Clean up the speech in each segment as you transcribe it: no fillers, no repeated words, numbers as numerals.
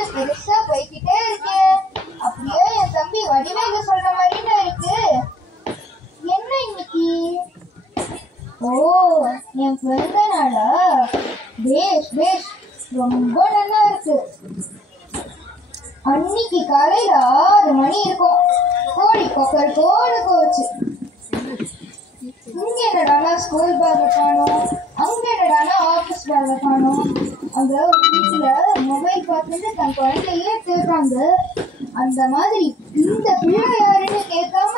கொஞ்சம் பெருசா போய்கிட்டே இருக்கு. அப்படியே என் தம்பி வடிவேலு சொல்ற மாதிரி தான் இருக்கு. என்ன இன்னைக்கு? ஓ, என் பிறந்த நாளா? பேஷ் பேஷ், ரொம்ப நல்லா இருக்கு. அன்னைக்கு காலையில 6 மணி இருக்கும். கோழி கொக்கர் கோடு கோச்சு. இங்க என்னடானா ஸ்கூல் பேக் காணும், அங்க என்னடானா ஆபீஸ் பேக் காணும். அங்க ஒரு வீட்டுல மொபைல் பார்த்துட்டு தன் குழந்தையே கேட்காங்க. அந்த மாதிரி இந்த பிள்ளை யாருன்னு கேட்காம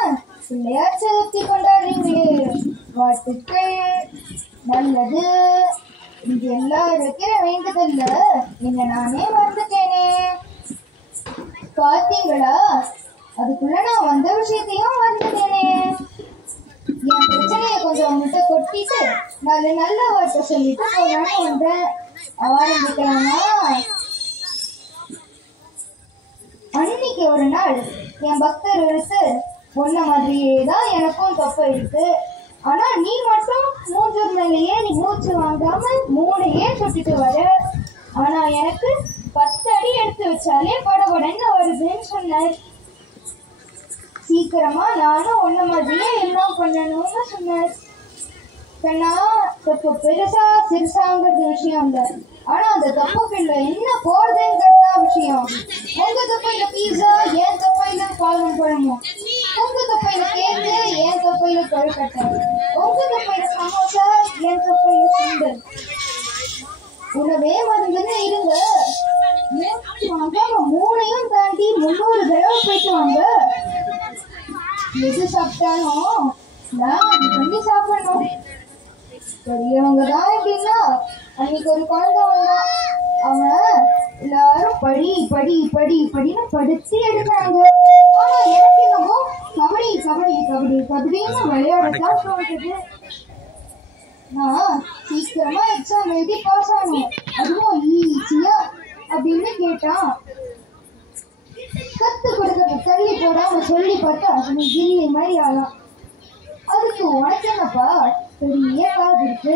பிள்ளையார் சதுர்த்தி கொண்டாடுறீங்களே, வாழ்த்துக்கள், நல்லது. இது எல்லாரும் வைக்கிற வேண்டுதல்ல என்ன நானே மறந்துட்டேனே. பாத்தீங்களா, அதுக்குள்ள நான் வந்த விஷயத்தையும் மறந்துட்டேனே. என் பிரச்சனைய கொஞ்சம் அவங்கள்ட்ட கொட்டிட்டு நல்ல வார்த்தை சொல்லிட்டு போகலான்னு வந்தேன். ஆரம்பிக்கலாமா? அன்னைக்கு ஒரு நாள் என் பக்தர் எடுத்து பொண்ண மாதிரியே தான் எனக்கும் தொப்பை இருக்கு. ஆனா நீ மட்டும் மூஞ்சு மேலேயே நீ மூச்சு வாங்காம 3 சுட்டிட்டு வர. ஆனா எனக்கு 10 அடி எடுத்து வச்சாலே படபடன்னு வருதுன்னு சொன்னார். சீக்கிரமா நானும் ஒன்ன மாதிரியே எல்லாம் பண்ணணும்னு சொன்னார். கண்ணா, தப்பு பெருசா சிறுசாங்கிறது விஷயம் இல்ல, ஆனா அந்த தப்புக்குள்ள என்ன போறதுங்கிறதுதான் விஷயம். உங்க தொப்பையில பீஸா, ஏன் தொப்பையில பாலும் பழமும். உங்க தொப்பையில கேக்கு, ஏன் தொப்பையில கொழுக்கட்டை. உங்க தொப்பையில சமோசா, ஏன் தொப்பையில சுண்டல். உணவே மருந்துன்னு இருங்க. மூணையும் தாண்டி 300 தடவை போயிட்டு வாங்க. எது சாப்பிட்டாலும் நான் பண்ணி சாப்பிடணும். பெரியவங்க தான் எப்படின்னா, அன்னைக்கு ஒரு குழந்தை வந்தான். அவன் எல்லாரும் படி படி படி படின்னு படிச்சு எடுக்கிறாங்க. ஆனா எனக்கு என்னமோ கபடி கபடி கபடி கபடின்னு விளையாடத்தான் தோணுது. நான் சீக்கிரமா எக்ஸாம் எழுதி பாஸ் ஆகணும், அதுவும் ஈஸியா அப்படின்னு கேட்டான். கத்து கொடுக்கறது தள்ளி போடாம சொல்லி பார்த்தா நீ கில்லி மாதிரி ஆகலாம். அதுக்கு உனக்கு என்னப்பா, பெரிய காது இருக்கு,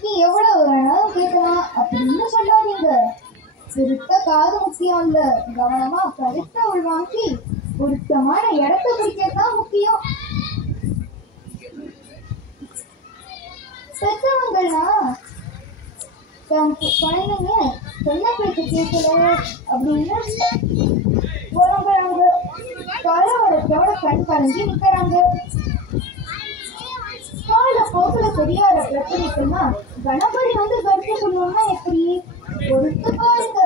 நீ எவ்வளவு வேணாலும் கேட்கலாம் அப்படின்னு சொல்லாதீங்க. பெருத்த காது முக்கியம் இல்ல, கவனமா கருத்த உள்வாங்கி பொருத்தமான இடத்த பிடிக்கிறதுதான் முக்கியம். பெற்றவங்கள்னா குழந்தைங்க சொன்ன பேச்சு கேட்கல அப்படின்னு போறாங்க. காலவரத்தோட கண் கலங்கி நிக்கிறாங்க. கால போக்குல தெரியாத பிரச்சனைக்குன்னா கணபதி வந்து கருத்து சொல்லணும்னா எப்படி? பொறுத்து பாருங்க.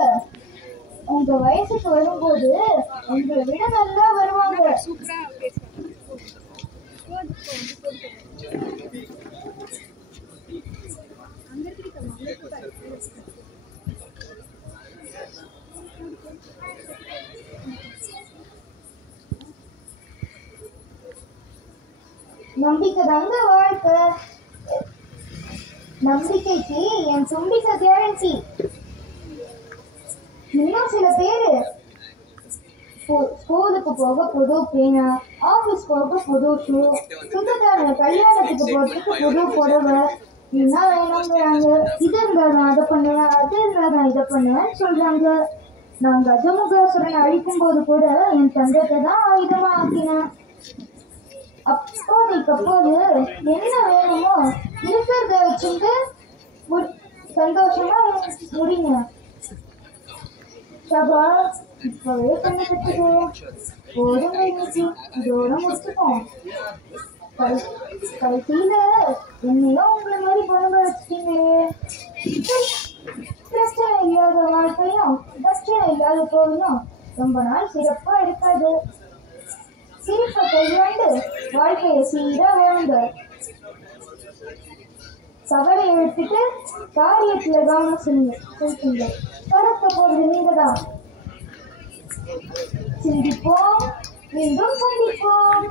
உங்க வயசுக்கு வரும்போது உங்களை விட நல்லா வருவாங்க. நம்பிக்கை தாங்க வாழ்க்கை. நம்பிக்கைக்கு என் தும்பிக்கை கேரண்டி. இன்னும் சில பேரு ஸ்கூலுக்கு போக புது பேனா, ஆபீஸ் போக புது ஷூ, சுத்தத்தார கல்யாணத்துக்கு போறதுக்கு புது புடவை என்ன வேணுங்கிறாங்க. இது இருந்தாதான் அதை பண்ணுவேன், அது இருந்தாதான் இதை பண்ணுவேன்னு சொல்றாங்க. நான் கஜமுகாசுரனை அழிக்கும் போது கூட என் தங்கத்தை தான் ஆயுதமா ஆக்கினேன். அப்போது என்ன வேணுமோ இருக்கிறத வச்சுட்டு சந்தோஷமா முடிங்க. சபா இப்பவே பண்ணி கட்டுவோம். போதும் இன்னைக்கு இதோட முடிச்சுப்போம். கடைசியில என்னையும் உங்களை மாதிரி குழம்பு வச்சுட்டீங்களே. பிரச்சனை இல்லாத வாழ்க்கையும் பிரச்சனை இல்லாத போதும் ரொம்ப நாள் சிறப்பா இருக்காது. சிரிப்பை கையாண்டு வாழ்க்கையை சீரா வேணுங்க. கவலை எடுத்துட்டு காரியத்துல கவனம் செலுத்துங்க. பறக்க போறது நீங்க தான். சிந்திப்போம், மீண்டும் சந்திப்போம்.